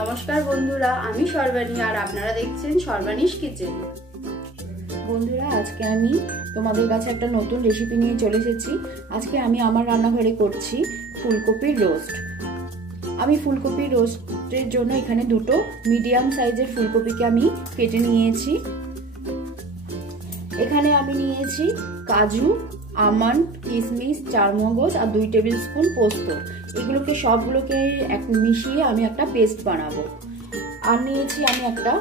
নমস্কার বন্ধুরা, আমি সর্বাণী আর আপনারা দেখছেন সর্বাণীস কিচেন। বন্ধুরা, আজকে আমি তোমাদের কাছে একটা নতুন রেসিপি নিয়ে চলে এসেছি। আজকে আমি আমার রান্নাঘরে করছি ফুলকপির রোস্ট। আমি ফুলকপির রোস্টের জন্য এখানে দুটো মিডিয়াম সাইজের ফুলকপিকে আমি কেটে নিয়েছি। এখানে আমি নিয়েছি কাজু, আমন্ড, কিশমিশ, চারমগজ আর 2 টেবিল স্পুন পোস্ত। এগুলোকে সবগুলোকে মিশিয়ে আমি একটা পেস্ট বানাবো। আর নিয়েছি আমি একটা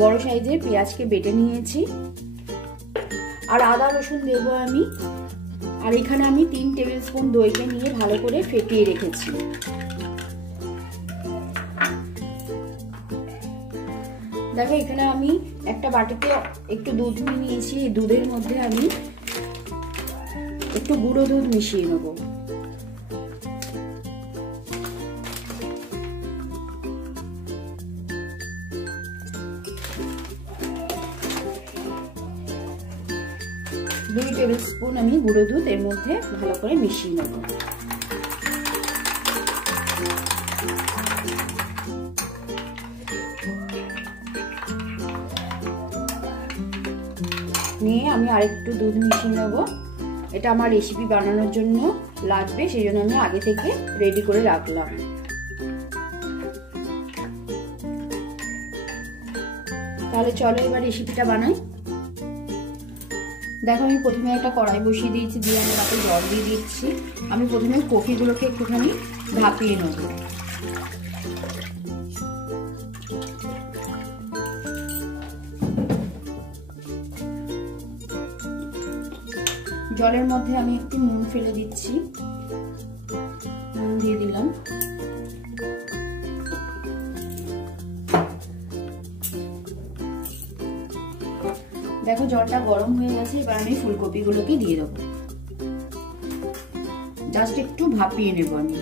বড় সাইজের পেঁয়াজকে বেটে নিয়েছি, আর আদা রসুন দেবো আমি। আর এখানে আমি 3 টেবিল স্পুন দইকে নিয়ে ভালো করে ফেটিয়ে রেখেছি। দেখো, এখানে আমি একটা বাটিতে একটু দুধ নিয়েছি। এই দুধের মধ্যে আমি একটু গুঁড়ো দুধ মিশিয়ে নেব। দুই টেবিল স্পুন আমি গুঁড়ো দুধ এর মধ্যে ভালো করে মিশিয়ে নেব। নিয়ে আমি আরেকটু দুধ মিশিয়ে নেব। এটা আমার রেসিপি বানানোর জন্য লাগবে, সেই জন্য আমি আগে থেকে রেডি করে রাখলাম। তাহলে চলো এবার রেসিপিটা বানাই। দেখো, আমি প্রথমে একটা কড়াই বসিয়ে দিয়েছি, দিয়ে আমি তাতে জল দিয়ে দিচ্ছি। আমি প্রথমে কফিগুলোকে একটুখানি ভাপিয়ে নেব। জলের মধ্যে আমি একটু নুন ফেলে দিচ্ছি, নুন দিয়ে দিলাম। দেখো, জলটা গরম হয়ে গেছে। এবার আমি ফুলকপিগুলোকে দিয়ে দেবো। জাস্ট একটু ভাপিয়ে নেব আমি।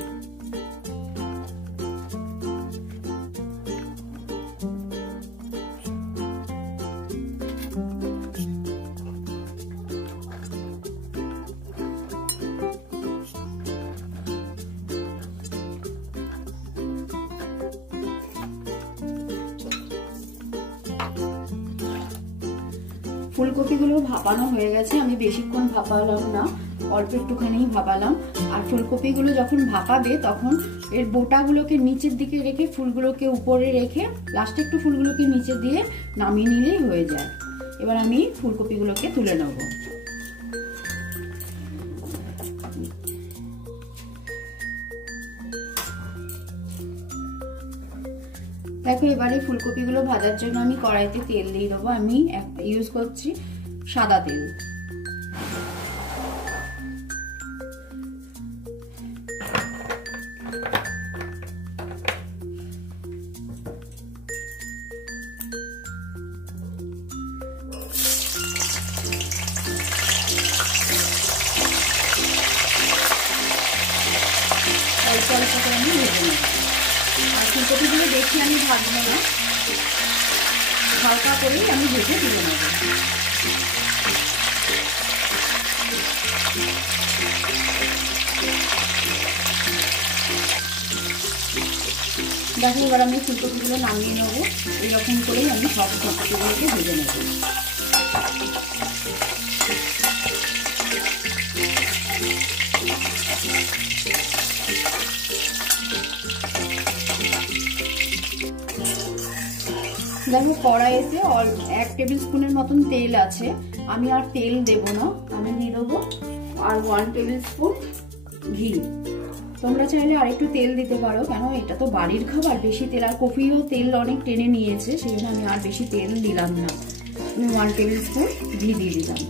ফুলকপিগুলো ভাপানো হয়ে গেছে। আমি বেশিক্ষণ ভাপালাম না, অল্প একটুখানি ভাপালাম। আর ফুলকপিগুলো যখন ভাপাবে তখন এর বোটাগুলোকে নিচের দিকে রেখে ফুলগুলোকে উপরে রেখে লাস্টে একটু ফুলগুলোকে নিচে দিয়ে নামিয়ে নিলেই হয়ে যায়। এবার আমি ফুলকপিগুলোকে তুলে নেব। দেখো, এবারে ফুলকপিগুলো ভাজার জন্য আমি কড়াইতে তেল দিয়ে দেবো। আমি ইউজ করছি সাদা তেল। অল্প অল্প করে আমি ভেজে নেব। আর ফুলকপিগুলো বেশি আমি ভাজবো না, হালকা করেই আমি ভেজে তুলে নেব। দেখো, এবার আমি ফুলকপিগুলো নামিয়ে নেবো। এইরকম করেই আমি সব ফুলকপিগুলোকে ভেজে নেব। দেখো, কড়াইতে 1 টেবিল স্পুনের মতন তেল আছে। আমি আর তেল দেব না, আমি দিয়ে দেবো আর 1 টেবিল স্পুন ঘি। তোমরা চাইলে আরেকটু তেল দিতে পারো, কেন এটা তো বাড়ির খাবার, বেশি তেল। আর কফিও তেল অনেক টেনে নিয়েছে, সেই জন্য আমি আর বেশি তেল দিলাম না। আমি 1 টেবিল স্পুন ঘি দিয়ে দিলাম।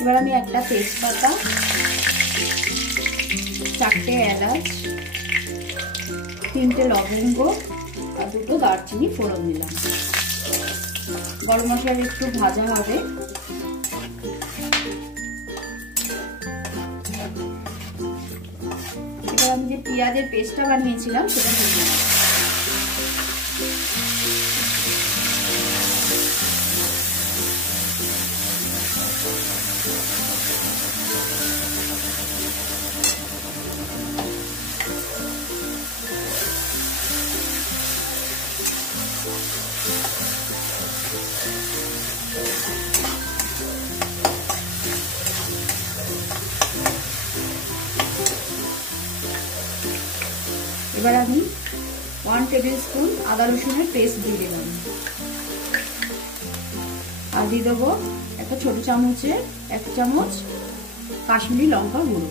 এবার আমি একটা তেজপাতা, 4টে এলাচ, 3টে লবঙ্গ আর 2টো দারচিনি ফোড়ন দিলাম। গরম মশলা একটু ভাজা হবে। এবার আমি যে পেঁয়াজের পেস্টটা বানিয়েছিলাম সেটা দিয়ে দিলাম। এবার আমি 1 টেবিল স্পুন আদা রসুনের পেস্ট দিয়ে দিলাম, আর দিয়ে দেবো একটা ছোট চামচের 1 চামচ কাশ্মীরি লঙ্কা গুঁড়ো।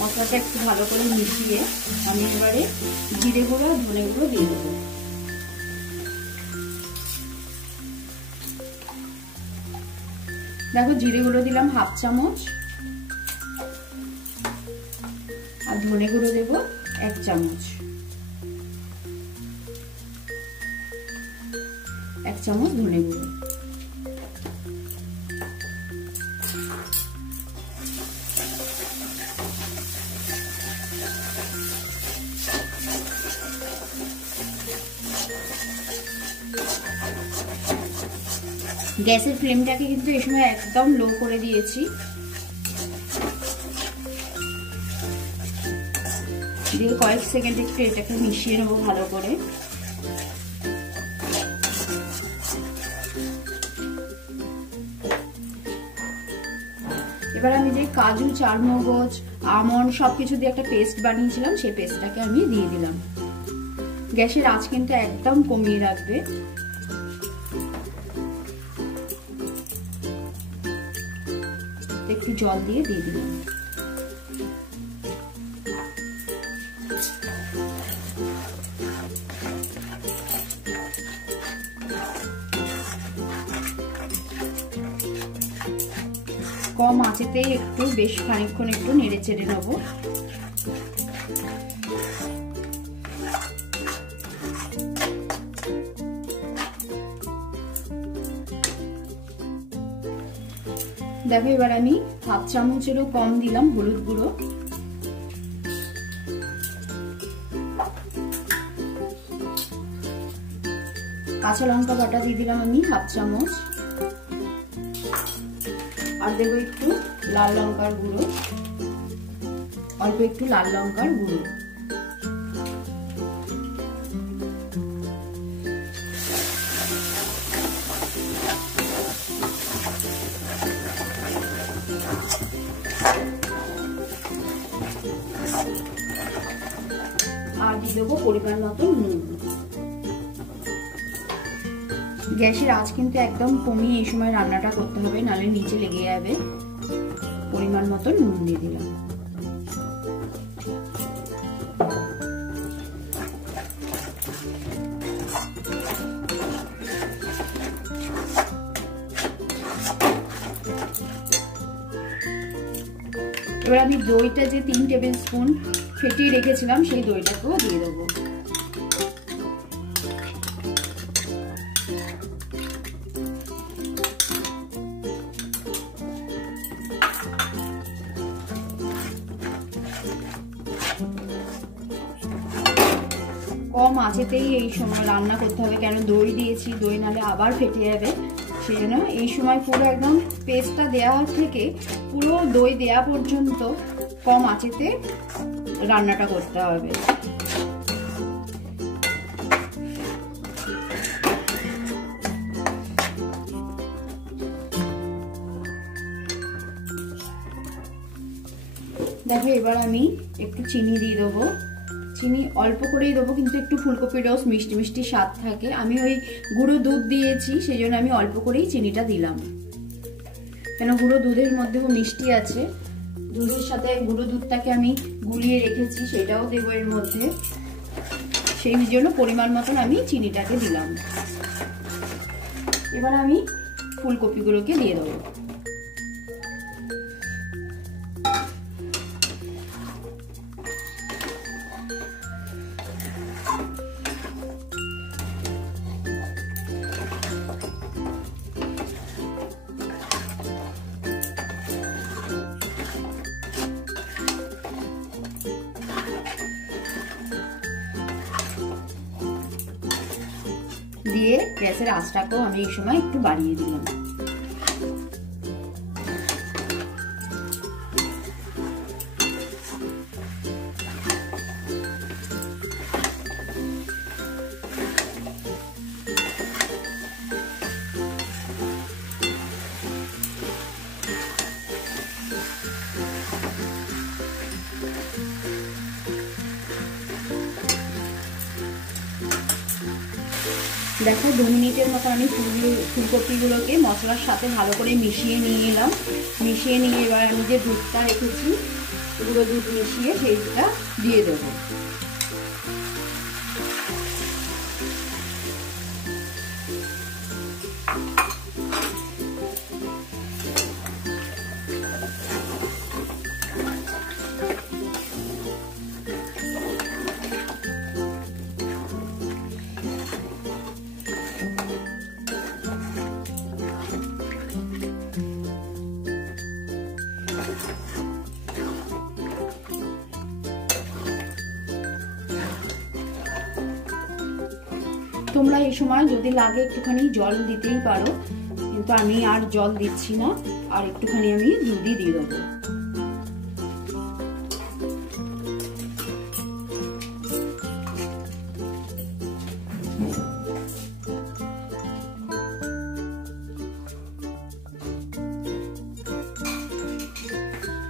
মশলাটা একটু ভালো করে মিশিয়ে আমি এবারে জিরে গুঁড়ো আর ধনে গুঁড়ো দিয়ে দেবো। দেখো জিরে গুঁড়ো দিলাম 1/2 চামচ, আর ধনে গুঁড়ো দেবো 1 চামচ, 1 চামচ ধনে গুঁড়ো। গ্যাসের ফ্লেমটাকে কিন্তু এই সময় একদম লো করে দিয়েছি। দিয়ে কয়েক সেকেন্ড একটু এটাকে মিশিয়ে নেবো ভালো করে। এবার আমি যে কাজু, চারমগজ, আমন্ড সবকিছু দিয়ে একটা পেস্ট বানিয়েছিলাম, সেই পেস্টটাকে আমি দিয়ে দিলাম। গ্যাসের আঁচ কিন্তু একদম কমিয়ে রাখবে। একটু জল দিয়ে দিলাম। কম আঁচেতেই একটু বেশ খানিকক্ষণ একটু নেড়ে চেড়ে নেবো। দেখো এবার আমি 1/2 চামচেরও কম দিলাম হলুদ গুঁড়ো, কাঁচা লঙ্কা বাটা দিয়ে দিলাম আমি 1/2 চামচ, আর দেবো একটু লাল লঙ্কার গুঁড়ো, অল্প একটু লাল লঙ্কার গুঁড়ো। আর দিয়ে দেবো পরিমাণ মতো নুন। গ্যাসের আঁচ কিন্তু একদম কমিয়ে এই সময় রান্নাটা করতে হবে, নাহলে নিচে লেগে যাবে। পরিমাণ মতো নুন দিয়ে দিলাম। এবার আমি দইটা যে 3 টেবিল স্পুন ফেটিয়ে রেখেছিলাম, সেই দইটাকেও দিয়ে দেবো। কম আঁচেতেই এই সময় রান্না করতে হবে, কেন দই দিয়েছি, দই নালে আবার ফেটে যাবে। সেই জন্য এই সময় পুরো একদম পেস্টটা দেওয়া থেকে পুরো দই দেওয়া পর্যন্ত কম আঁচেতে রান্নাটা করতে হবে। দেখো এবার আমি একটু চিনি দিয়ে দেবো। চিনি অল্প করেই দেবো, কিন্তু একটু ফুলকপির রস মিষ্টি মিষ্টি স্বাদ থাকে। আমি ওই গুঁড়ো দুধ দিয়েছি, সেই জন্য আমি অল্প করেই চিনিটা দিলাম, কেন গুঁড়ো দুধের মধ্যেও মিষ্টি আছে। দুধের সাথে গুঁড়ো দুধটাকে আমি গুলিয়ে রেখেছি, সেটাও দেবো এর মধ্যে। সেই জন্য পরিমাণ মতন আমি চিনিটাকে দিলাম। এবার আমি ফুলকপিগুলোকে দিয়ে দেবো। দিয়ে গ্যাসের আঁচটাকেও আমি এই সময় একটু বাড়িয়ে দিলাম। দেখো 2 মিনিটের মতো আমি ফুলকপিগুলোকে মশলার সাথে ভালো করে মিশিয়ে নিয়ে এলাম। মিশিয়ে নিয়ে এবার আমি যে দুধটা রেখেছি গুঁড়ো দুধ মিশিয়ে সেইটা দিয়ে দেবো। তোমরা এই সময় যদি লাগে একটুখানি জল দিতেই পারো, কিন্তু আমি আর জল দিচ্ছি না, আর একটুখানি আমি দুধই দিয়ে দেবো।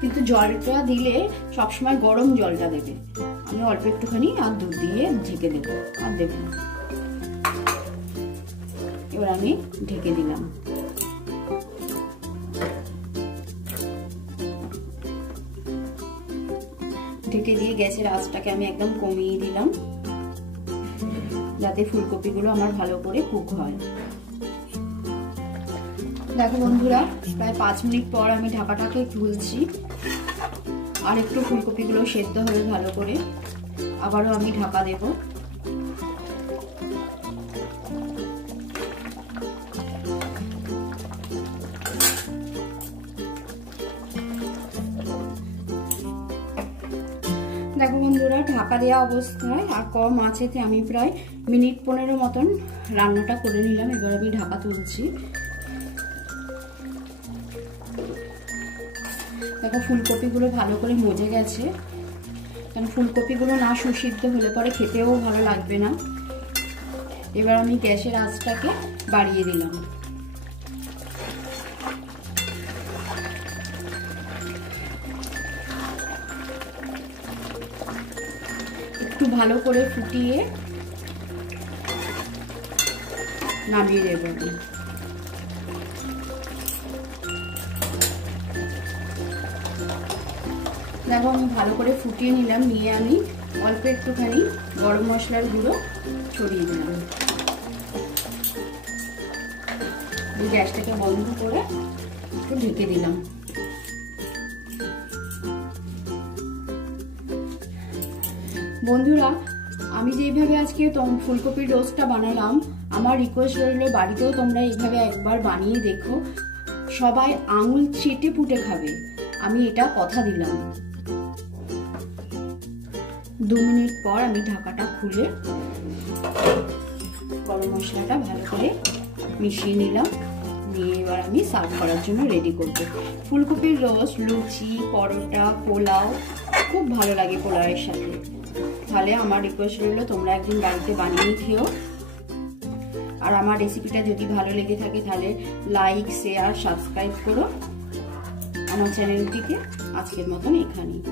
কিন্তু জলটা দিলে সবসময় গরম জলটা দেবে। আমি অল্প একটুখানি আর দুধ দিয়ে ঢেকে দেবো, আর দেবো না। এবার আমি ঢেকে দিলাম। ঢেকে দিয়ে গ্যাসের আঁচটাকে আমি একদম কমিয়ে দিলাম, যাতে ফুলকপিগুলো আমার ভালো করে কুক হয়। দেখো বন্ধুরা, প্রায় 5 মিনিট পর আমি ঢাকাটাকে খুলছি। আর একটু ফুলকপিগুলো সেদ্ধ হবে ভালো করে, আবারও আমি ঢাকা দেব। দেখো বন্ধুরা, ঢাকা দেওয়া অবস্থায় আর কম আঁচেতে আমি প্রায় মিনিট 15 মতন রান্নাটা করে নিলাম। এবার আমি ঢাকা তুলছি। দেখো ফুলকপিগুলো ভালো করে মজে গেছে, কারণ ফুলকপিগুলো না সুসিদ্ধ হলে পরে খেতেও ভালো লাগবে না। এবার আমি গ্যাসের আঁচটাকে বাড়িয়ে দিলাম। একটু ভালো করে ফুটিয়ে নামিয়ে দেব। দেখো আমি ভালো করে ফুটিয়ে নিলাম, নিয়ে আমি অল্প একটুখানি গরম মশলার গুঁড়ো ছড়িয়ে দিলাম। গ্যাসটাকে বন্ধ করে একটু ঢেকে দিলাম। বন্ধুরা, আমি যেইভাবে আজকে ফুলকপির রোস্টটা বানালাম, আমার রিকোয়েস্ট রইল বাড়িতেও তোমরা এইভাবে একবার বানিয়ে দেখো। সবাই আঙুল চেটে পুটে খাবে, আমি এটা কথা দিলাম। 2 মিনিট পর আমি ঢাকাটা খুলে গরম মশলাটা ভালো করে মিশিয়ে নিলাম। নিয়ে এবার আমি সার্ভ করার জন্য রেডি করব। ফুলকপির রোস্ট লুচি, পরোটা, পোলাও খুব ভালো লাগে পোলাওয়ের সাথে। তাহলে আমার রিকোয়েস্ট রইল তোমরা একদিন বাড়িতে বানিয়ে খেও। আর আমার রেসিপিটা যদি ভালো লেগে থাকে তাহলে লাইক, শেয়ার, সাবস্ক্রাইব করো আমার চ্যানেলটিকে। আজকের মতন এখানেই।